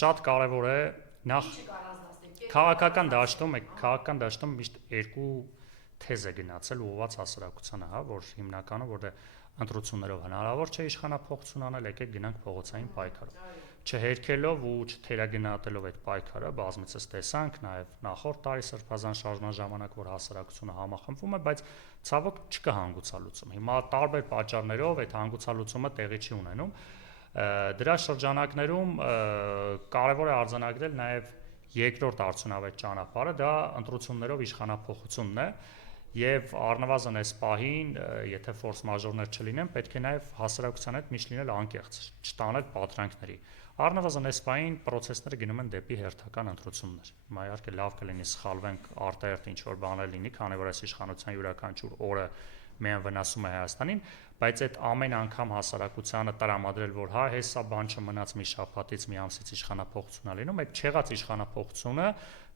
Շատ կարևոր է նախ քաղաքական դաշտում միշտ երկու թեզ է գնացել ուղղված հասարակությանը, հա, որ հիմնականը որտեղ ընտրություններով հնարավոր չէ իշխանափոխություն անել, եկեք գնանք փողոցային պայքարով։ Չհերքելով ու չթերագնահատելով այդ պայքարը, բազմիցս տեսանք նաև նախորդ տարի Սրբազան շարժման ժամանակ, որ հասարակությունը համախմբվում է, բայց ցավոք չկա հանգուցալուծում։ Հիմա տարբեր պատճառներով այդ հանգուցալուծումը տեղի չի ունենում։ Դրա շրջանակներում կարևոր է արձանագրել նաև երկրորդ արդյունավետ ճանապարհը, դա ընտրություններով իշխանափոխությունն է, եւ առնվազն այս պահին, եթե ֆորս մաժորներ չլինեն, պետք է նաև հասարակության հետ միշտ լինել անկեղծ, չտանել պատրանքների։ Առնվազն այս պահին process-ները գնում են դեպի հերթական ընտրություններ։ Հիմա իհարկե լավ կլինի սխալվենք, արտահերթ ինչ-որ բաներ լինի, քանի որ այս իշխանության յուրաքանչյուր օրը միայն վնասում է Հայաստանին, բայց այդ ամեն անգամ հասարակությանը տրամադրել, որ հա հեսա բան չմնաց մի շաբաթից մի ամսից իշխանափոխություն ա լինում, այդ չեղած իշխանափոխությունը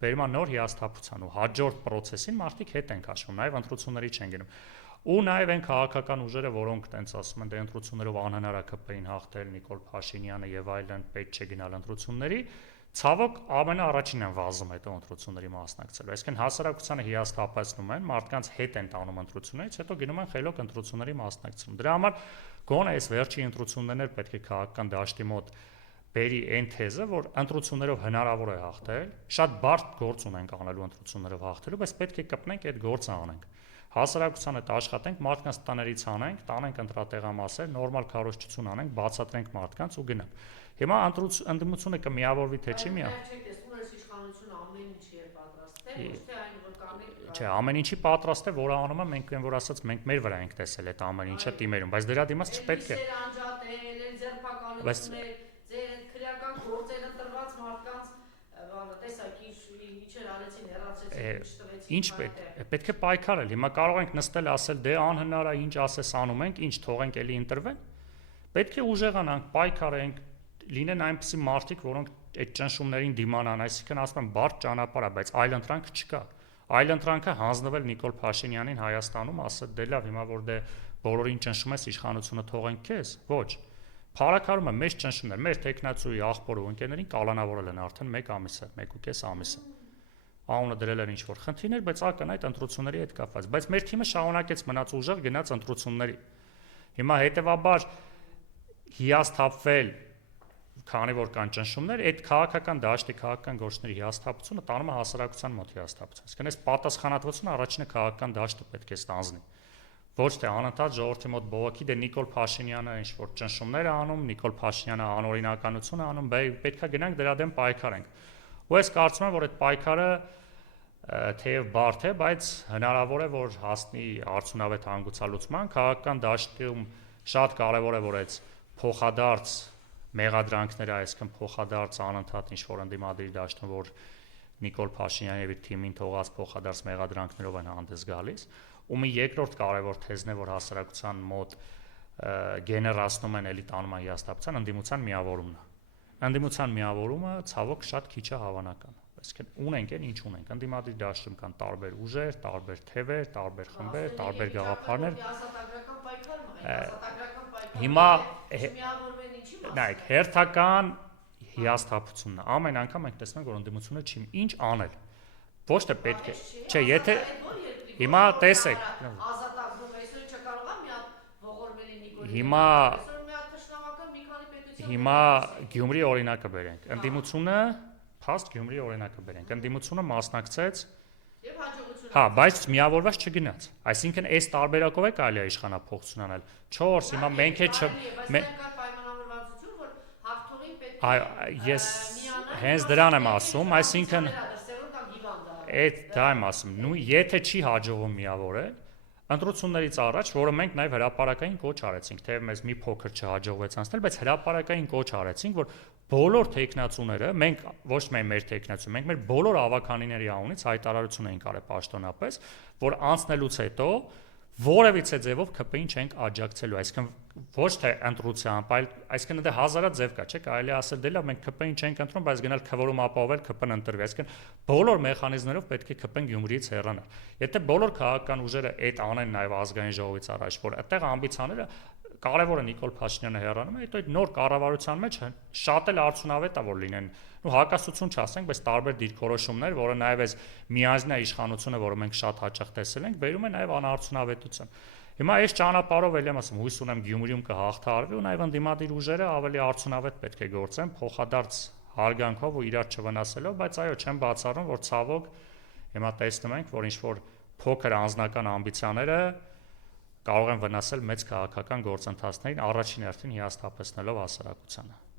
վերում է նոր հիասթափության ու հաջորդ process-ին մարդիկ հետ են քաշվում, նաև ընտրությունների չեն գնում։ Ու նաև այն քաղաքական ուժերը, որոնք տենց ասում են, դե ընտրություններով անհնար է ԿՊ-ին հաղթել, Նիկոլ Փաշինյանը եւ այլն, պետք չէ գնալ ընտրությունների, ցավոք ամենաառաջինն են վազում այդ ընտրությունների մասնակցելու։ Այսինքն հասարակությանը հիասթափեցնում են, մարդկանց հետ են տանում ընտրություններից, հետո գնում են խելոք ընտրությունների մասնակցում։ Դրա համար գոնե այս վերջի ընտրություններն էլ պետք է քաղաքական դաշտի մոտ բերի այն թեզը, որ ընտրություններով հնարավոր է հաղթել, շատ բարդ գործ ունենք անելու ընտրություններով հաղթելու, բայց պետք է կպնենք այդ գործը անենք։ Հասարակության հետ աշխատենք, մարդկանց տներից անենք, տանենք ընտրատեղամասեր, նորմալ քարոզչություն անենք, բացատրենք մարդկանց ու գնանք։ Հիմա ընդդիմությունը կմիավորվի թե չի միա։ Չէ, ամեն ինչի պատրաստ է, որը անում է, մենք այն որ ասած, մենք մեր վրա ենք տեսել այդ ամեն ինչը տիմերում, բայց դրա դիմաց չպետք է։ Բայց քրեական գործերը տրված մարդկանց բանը տեսակ ինչեր արեցին հեռացեցին ինչ պետք է պայքարել հիմա կարող ենք նստել ասել դե անհնար է ինչ ասես անում ենք ինչ թողենք էլի ընտրվեն պետք է ուժեղանանք պայքարենք լինեն այնպիսի մարդիկ որոնք այդ ճնշումներին դիմանան այսինքն ասում են բարդ ճանապարհ է բայց այլ ընտրանք չկա այլ ընտրանքը հանձնվել Նիկոլ Փաշինյանին Հայաստանում ասել դե լավ հիմա որ դե բոլորին ճնշում ես իշխանությունը թողենք քեզ ոչ Փարակարումը մեծ ճնշումներ, մեր տեխնացուի աղբորը ու ընկերներին կալանավորել են արդեն 1 ամիսը, 1.5 ամիսը։ Անունը դրել են ինչ-որ խնդիրներ, բայց ակնհայտ ընտրությունների հետ կապված, բայց մեր թիմը շարունակեց մնաց ուժեղ գնաց ընտրությունների։ Հիմա հետևաբար հիասթափվել, քանի որ կան ճնշումներ, այդ քաղաքական դաշտի քաղաքական գործների հիասթափությունը տանում է հասարակության մոտ հիասթափություն։ Իսկ այս պատասխանատվությունը առաջինը քաղաքական դաշտը պետք է ստանձնի։ Ոչ թե անընդհատ ժողովրդի մոտ բողոքի դե Նիկոլ Փաշինյանը ինչ-որ ճնշումներ է անում, Նիկոլ Փաշինյանը անօրինականություն է անում, պետք է գնանք դրա դեմ պայքարենք։ Ու ես կարծում եմ, որ այդ պայքարը թեև բարդ է, բայց հնարավոր է, որ հասնի արդյունավետ հանգուցալուծման, քաղաքական դաշտում շատ կարևոր է, որ այդ փոխադարձ մեղադրանքները, այսինքն փոխադարձ անընդհատ ինչ-որ ընդդիմադիր դաշտում, որ Նիկոլ Փաշինյանի եւ թիմին թողած փոխադարձ մեղադրանքներով են հանդես գալիս ու մի երկրորդ կարևոր թեզն է, որ հասարակության մոտ գեներացնում են էլի տանում են հիասթափության ընդդիմության միավորումն է։ Ընդդիմության միավորումը ցավոք շատ քիչ է հավանական։ Այսինքն ունենք այն ինչ ունենք։ Ընդդիմադիր դաշտում կան տարբեր ուժեր, տարբեր թևեր, տարբեր խմբեր, տարբեր գաղափարներ։ Հիմա նայեք, հերթական հիասթափությունն է։ Ամեն անգամ մենք տեսնում ենք, որ ընդդիմությունը չի ինչ անել։ Ոչ թե պետք է։ Չէ, եթե Հիմա տեսեք։ Հիմա Գյումրի օրինակը բերենք։ Ընդդիմությունը, փաստ Գյումրի օրինակը բերենք։ Ընդդիմությունը մասնակցեց եւ հաջողություն։ Հա, բայց միավորված չգնաց։ Այսինքն այս տարբերակով է կարելի է իշխանափոխություն անել։ 4 հիմա մենք է պայմանավորվածություն, որ հաղթողին պետք է ես հենց դրան եմ ասում, այսինքն Այդ դա եմ ասում, նույն եթե չի հաջողվում միավորել, ընտրություններից առաջ, որը մենք նաև հրապարակային կոչ արեցինք, թեև մեզ մի փոքր չհաջողվեց անցնել, բայց հրապարակային կոչ արեցինք, որ բոլոր տեխնացուները, մենք ոչ միայն մեր տեխնացու, մենք մեր բոլոր ավականիների անունից հայտարարություն էինք արել պաշտոնապես, որ անցնելուց հետո որևիցե ձևով ԿՊ-ին չենք աջակցելու, այսինքն ոչ թե ընտրությամբ, այլ այսինքն դա հազարად ձև կա, չէ՞, կարելի է ասել դե լավ մենք ԿՊ-ին չենք ընտրում, բայց գնալ քվորում ապահովել ԿՊ-ն ընտրվի, այսինքն բոլոր մեխանիզմներով պետք է ԿՊ-ն Գյումրիից հեռանա։ Եթե բոլոր քաղաքական ուժերը այդ անեն նաև ազգային ժողովից առաջ, որ այդտեղ ամբիցիաները կարևորը Նիկոլ Փաշինյանը հեռանում է, հետո այդ նոր կառավարության մեջ շատ էլ արդյունավետ է որ լինեն ու հակասություն չասենք, բայց տարբեր դիրքորոշումներ, որը նաև այս միանձնյա իշխանությունը, որը մենք շատ հաճախ տեսել ենք, բերում է նաև անարդյունավետության։ Հիմա այս ճանապարհով էլ եմ ասում, հույս ունեմ Գյումրիում կհաղթահարվի ու նաև ընդդիմադիր ուժերը ավելի արդյունավետ պետք է գործեն, փոխադարձ հարգանքով ու իրար չվնասելով, բայց այո, չեմ բացառում, որ ցավոք հիմա տեսնում ենք, որ ինչ որ փոքր անձնական ամբիցիաները կարող են վնասել մեծ քաղաքական գործընթացներին, առաջին հերթին հիասթափեցնելով հասարակությանը։